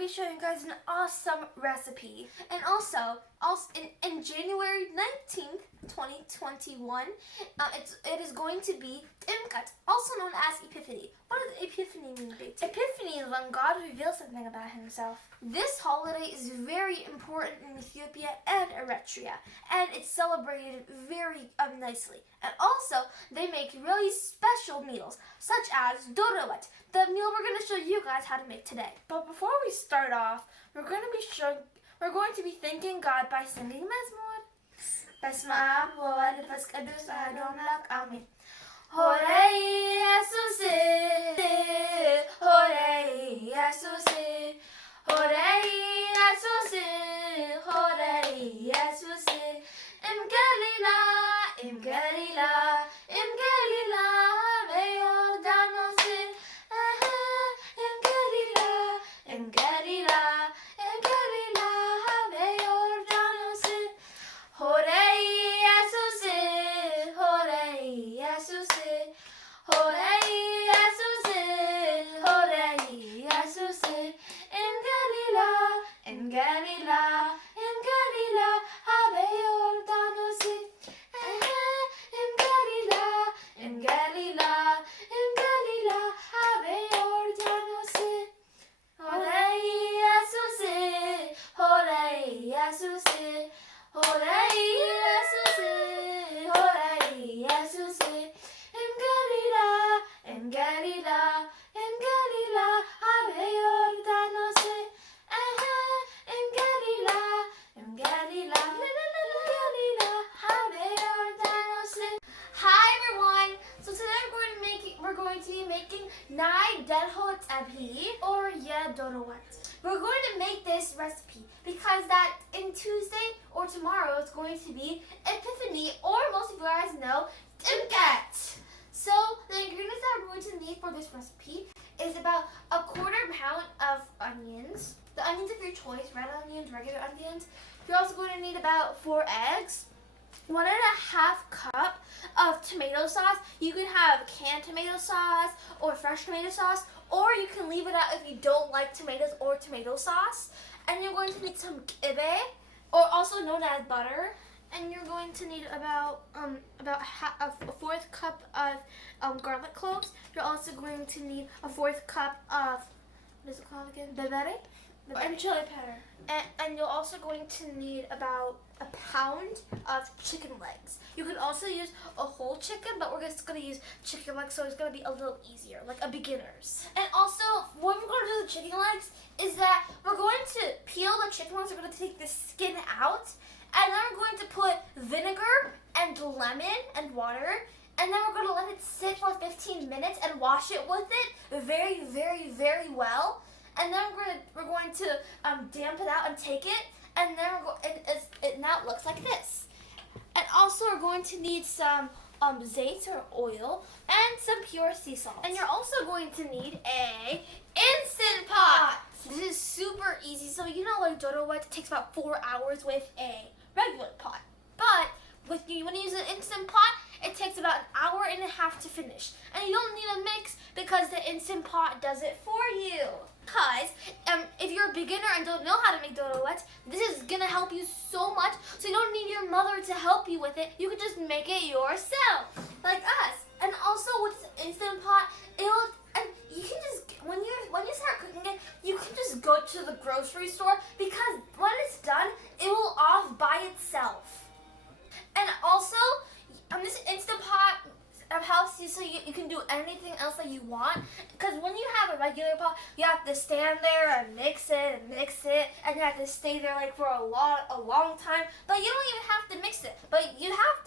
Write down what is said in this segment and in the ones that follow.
be showing you guys an awesome recipe. And also in January 19th, 2021, it is going to be Timket, also known as Epiphany. What does Epiphany mean, Betty? Epiphany is when God reveals something about himself. This holiday is very important in Ethiopia and Eritrea, and it's celebrated very nicely. And also, they make really special meals, such as Doro Wet, the meal we're going to show you guys how to make today. But before we start off, we're going to be thanking God by singing Mezmor. በስመ አብ ወወልድ ወመንፈስ ቅዱስ አሐዱ አምላክ አሜን። ሆሬ ኢየሱስ ሆሬ ኢየሱስ ሆሬ ኢየሱስ ሆሬ ኢየሱስ እምገሊላ እምገሊላ እምገሊላ በዮርዳኖስ እምገሊላ እምገሊላ እምገሊላ በዮርዳኖስ ሆሬ ኢየሱስ ሆሬ ኢየሱስ ሆሬ ኢየሱስ ሆሬ ኢየሱስ እምገሊላ እምገሊላ እምገሊላ በዮርዳኖስ እምገሊላ እምገሊላ እምገሊላ በዮርዳኖስ ሆሬ ኢየሱስ ሆሬ ኢየሱስ ሆሬ ኢየሱስ ሆሬ ኢየሱስ እምገሊላ እምገሊላ እምገሊላ በዮርዳኖስ እምገሊላ እምገሊላ እምገሊላ በዮርዳኖስ Hi everyone! So today we're going to be making Nai Delhot Abhi or Doro Wet. We're going to make this recipe because that in Tuesday or tomorrow it's going to be Epiphany, or most of you guys know Timket. So the ingredients that we're going to need for this recipe is about a quarter pound of onions. The onions of your choice, red onions, regular onions. You're also going to need about 4 eggs, 1.5 cup of tomato sauce. You can have canned tomato sauce or fresh tomato sauce, or you can leave it out if you don't like tomatoes or tomato sauce. And you're going to need some Quebe, or also known as butter. And you're going to need about a 4th cup of garlic cloves. You're also going to need a 4th cup of, what is it called again? Berbere? And chili powder. And you're also going to need about a pound of chicken legs. You could also use a whole chicken, but we're just going to use chicken legs, so it's going to be a little easier, like a beginner's. And also, what we're going to do with the chicken legs is that we're going to peel the chicken legs. We're going to take the skin out, and then we're going to put vinegar and lemon and water, and then we're going to let it sit for 15 minutes and wash it with it very, very, very well. And then we're going to damp it out and take it, and then it now looks like this. And also we're going to need some zait or oil and some pure sea salt. And you're also going to need a Instant Pot. This is super easy. So you know, like Doro Wet takes about 4 hours with a regular pot, but when you use an Instant Pot, it takes about an hour and a half to finish. And you don't need a mix because the Instant Pot does it for you. Because if you're a beginner and don't know how to make Doro Wet, this is going to help you so much. So you don't need your mother to help you with it. You can just make it yourself, like us. And also with Instant Pot, and you can just, when you start cooking it, you can just go to the grocery store, because when it's done, it will off by itself. And also, this Instant Pot helps you so you can do anything else that you want. Because when you have a regular pot, you have to stand there and mix it, and you have to stay there like for a long time. But you don't even have to mix it. But you have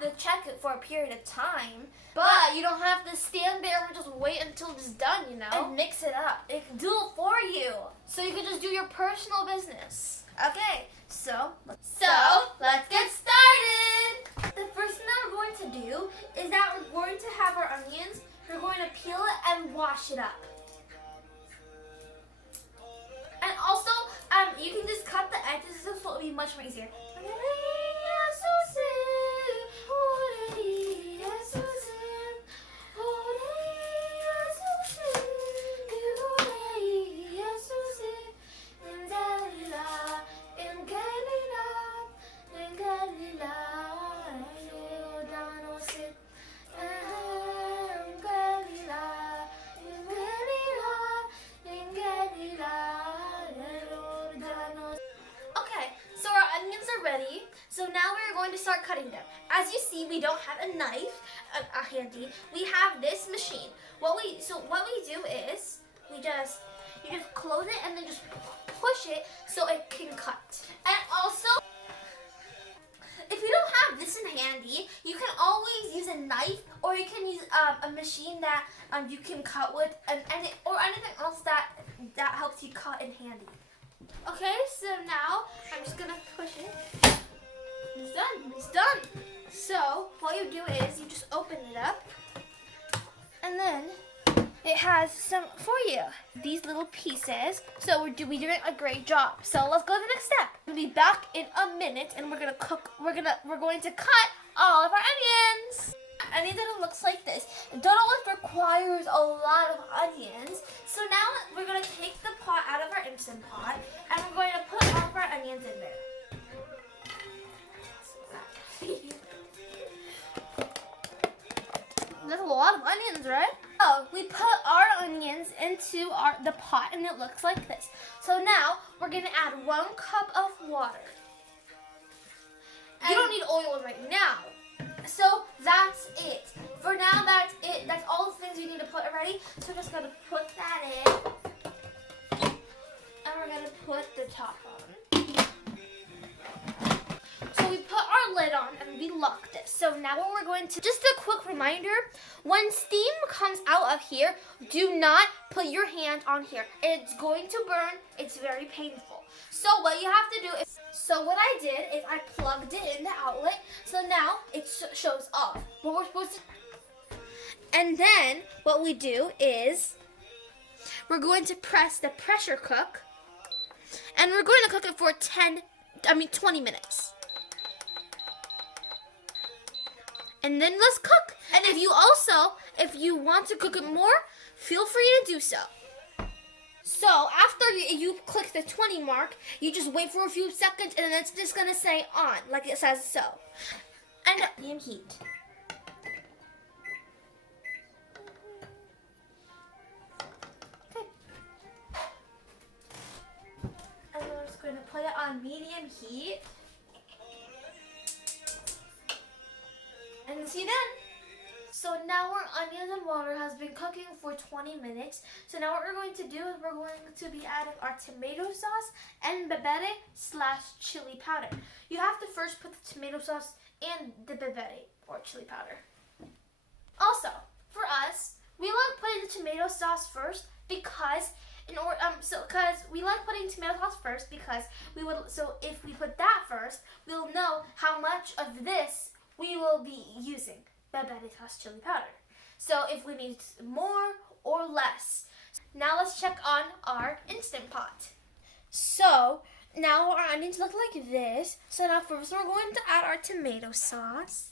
to check it for a period of time. But you don't have to stand there and just wait until it's done, you know? And mix it up. It can do it for you. So you can just do your personal business. Okay, so let's get started. The first thing that we're going to do is that we're going to have our onions. We're going to peel it and wash it up. And also, you can just cut the edges, so it will be much more easier. cutting them. As you see, we don't have a knife handy. We have this machine. What we do is you just close it and then just push it so it can cut. And also, if you don't have this in handy, you can always use a knife, or you can use a machine that you can cut with, or anything else that helps you cut in handy. Okay, so now I'm just gonna push it. It's done. It's done. So what you do is you just open it up, and then it has some for you. These little pieces. So we're doing a great job. So let's go to the next step. We'll be back in a minute, and we're gonna cook. We're going to cut all of our onions. Onion that looks like this. Doro Wet requires a lot of onions. So now we're gonna take the pot out of our Instant Pot, and we're going to put all of our onions in there. That's a lot of onions, right? So we put our onions into the pot, and it looks like this. So now we're gonna add 1 cup of water. And you don't need oil right now. So that's it. For now, that's it. That's all the things you need to put already. So we're just gonna put that in, and we're gonna put the top on. So we put our lid on and we lock this. So now what we're going to, just a quick reminder, when steam comes out of here, do not put your hand on here. It's going to burn. It's very painful. So what you have to do is, so what I did is I plugged it in the outlet. So now it shows off. What we're supposed to, and then what we do is we're going to press the pressure cook, and we're going to cook it for 20 minutes. And then let's cook. And if you want to cook it more, feel free to do so. So after you click the 20 mark, you just wait for a few seconds, and then it's just gonna say on, like it says so. And medium heat. Okay. And we're just gonna put it on medium heat. And see then. So now our onions and water has been cooking for 20 minutes. So now what we're going to do is we're going to be adding our tomato sauce and Berbere / chili powder. You have to first put the tomato sauce and the Berbere or chili powder. Also, for us, we like putting the tomato sauce first because we like putting tomato sauce first because if we put that first, we'll know how much of this we will be using. Berbere / chili powder. So if we need more or less. Now let's check on our Instant Pot. So now our onions look like this. So now first we're going to add our tomato sauce.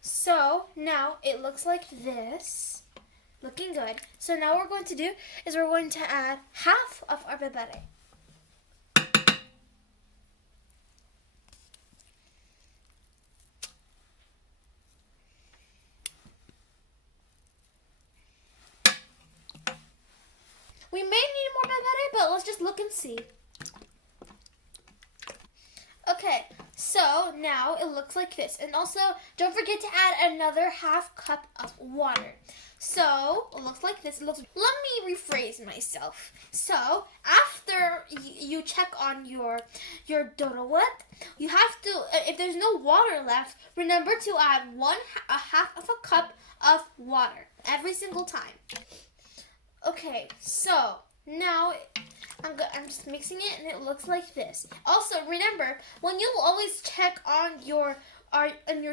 So now it looks like this. Looking good. So now what we're going to do is we're going to add half of our Berbere. We may need more Berbere, but let's just look and see. Okay, so now it looks like this. And also, don't forget to add another half cup of water. So, it looks like this. Let me rephrase myself. So, after you check on your Doro Wet, you have to, if there's no water left, remember to add a half of a cup of water every single time. Okay, so now I'm just mixing it, and it looks like this. Also, remember, when you always check on your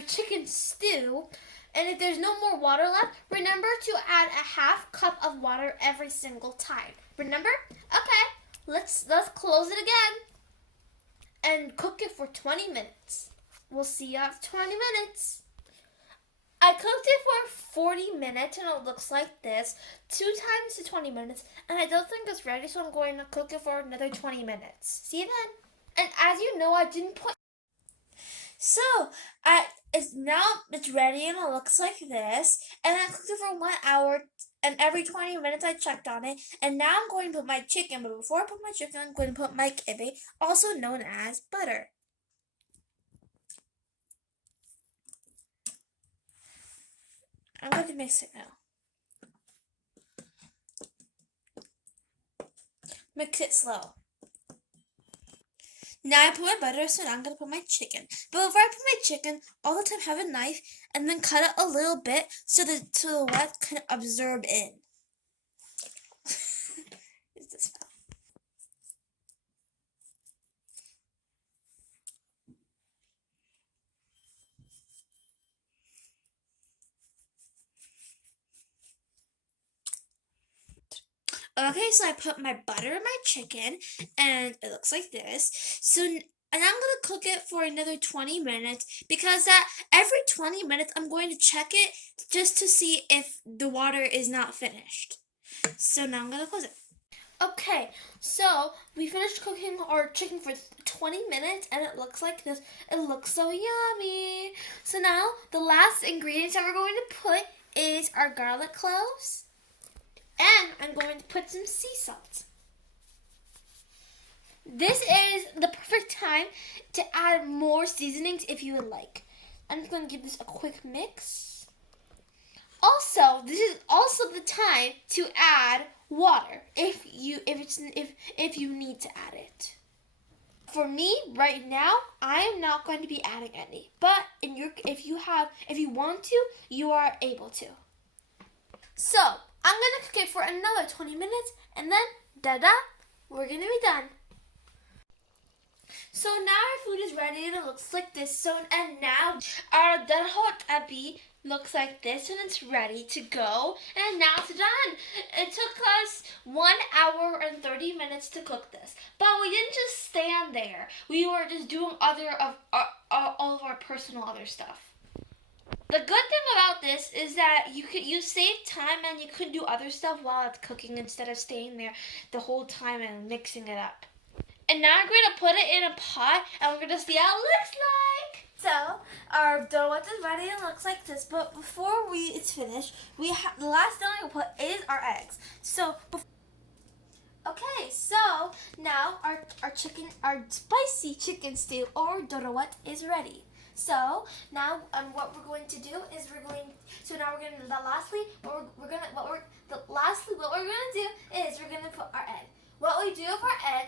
chicken stew, and if there's no more water left, remember to add a half cup of water every single time. Remember? Okay, let's close it again and cook it for 20 minutes. We'll see you after 20 minutes. I cooked it for 40 minutes, and it looks like this. 2 times to 20 minutes, and I don't think it's ready, so I'm going to cook it for another 20 minutes. See you then. And as you know, I didn't put... So it's ready and it looks like this. And I cooked it for 1 hour and every 20 minutes I checked on it. And now I'm going to put my chicken, but before I put my chicken, I'm going to put my Quebe, also known as butter. I'm going to mix it now. Mix it slow. Now I put my butter, so now I'm going to put my chicken. But before I put my chicken, all the time have a knife and then cut it a little bit so the wet can absorb in. Is this foul? Okay, so I put my butter in my chicken, and it looks like this. So, and I'm gonna cook it for another 20 minutes because every 20 minutes I'm going to check it just to see if the water is not finished. So now I'm gonna close it. Okay, so we finished cooking our chicken for 20 minutes and it looks like this. It looks so yummy. So now the last ingredients that we're going to put is our garlic cloves. And I'm going to put some sea salt. This is the perfect time to add more seasonings if you would like. I'm just going to give this a quick mix. Also, this is also the time to add water if you need to add it. For me, right now, I am not going to be adding any. But if you want to, you are able to. So, I'm going to cook it for another 20 minutes and then, we're going to be done. So now our food is ready and it looks like this. And now our darhot abi looks like this and it's ready to go. And now it's done. It took us 1 hour and 30 minutes to cook this. But we didn't just stand there. We were just doing all of our personal other stuff. The good thing about this is that you save time and you can do other stuff while it's cooking instead of staying there the whole time and mixing it up. And now I'm going to put it in a pot and we're going to see how it looks like. So our Doro Wet is ready and looks like this. But before it's finished, the last thing I'm going to put is our eggs. Okay, so now our spicy chicken stew or Doro Wet is ready. So now what we're going to do is lastly what we're gonna do is we're gonna put our egg. What we do with our egg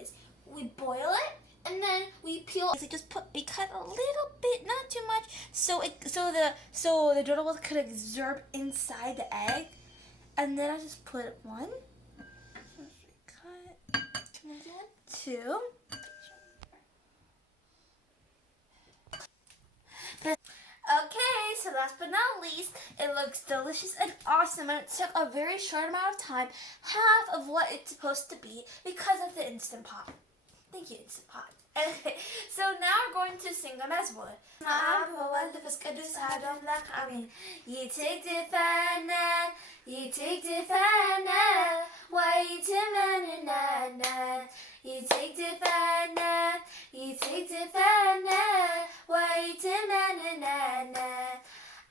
is we boil it and then we peel. We cut a little bit, not too much, so the Doro Wet could absorb inside the egg, and then I just put one, cut, two. Okay, so last but not least, it looks delicious and awesome, and it took a very short amount of time, half of what it's supposed to be, because of the Instant Pot. Thank you, Instant Pot. Okay, so now we're going to sing them as one.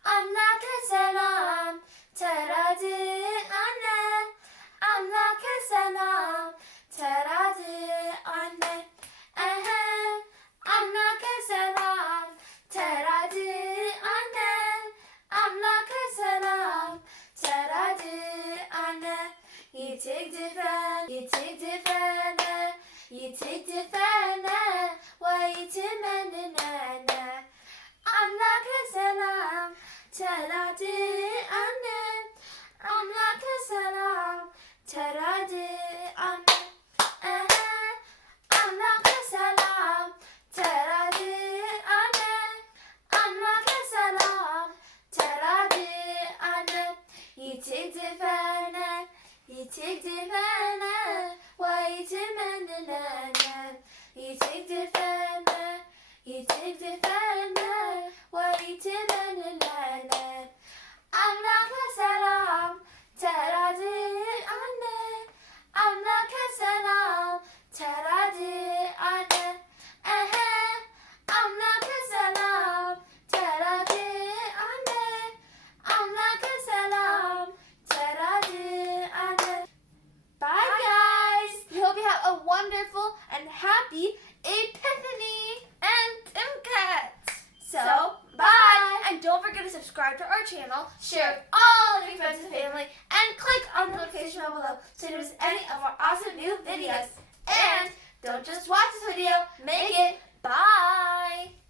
أملاك سلام ترادي أنا أملاك سلام ترادي أنا أملاك سلام ترادي أنا أملاك سلام ترادي أنا يتك دفانا ويتمنى أملاك سلام ترادي أنا أملاك سلام ترادي أنا أملاك سلام ترادي أنا أملاك سلام ترادي أنا يتك دفانا ويتمنى يتك دفانا ويتمنى أملاك سلام ترادي أنا أملاك سلام ترادي أنا أملاك سلام happy Epiphany and Timket. So, bye! And don't forget to subscribe to our channel, share with all of your friends and family, and click on the notification bell below so you don't miss any of our awesome new videos. And don't just watch this video, make it. Bye!